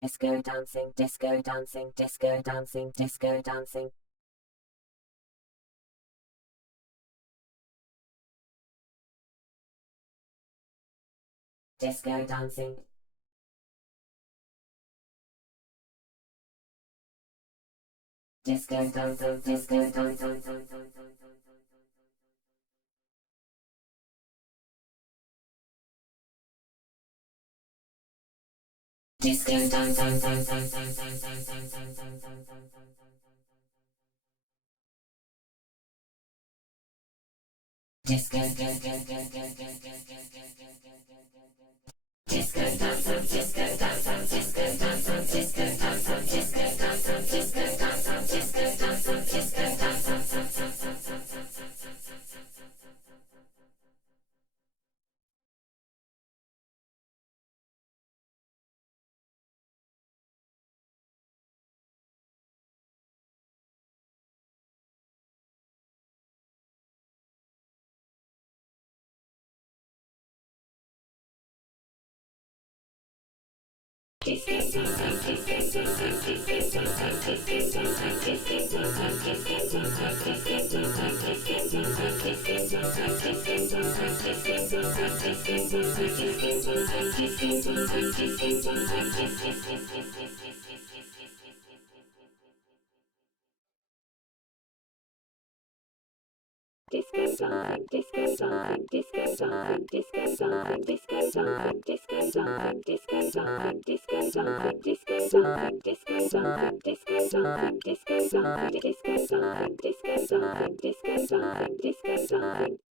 Disco dancing, disco dancing, disco dancing, disco dancing. Disco dancing. Disco dancing, disco dancing. Disco dancing, disco disco dancing, disco dancing, disco dancing, disco dancing, disco dancing, disco dancing, disco dancing, disco disco dancing, disco dancing, disco dancing, disco dancing, disco dancing, disco dancing, disco dancing, disco dancing, disco dancing, disco dancing, disco dancing, disco dancing, disco dancing, disco dancing, disco dancing, disco dancing.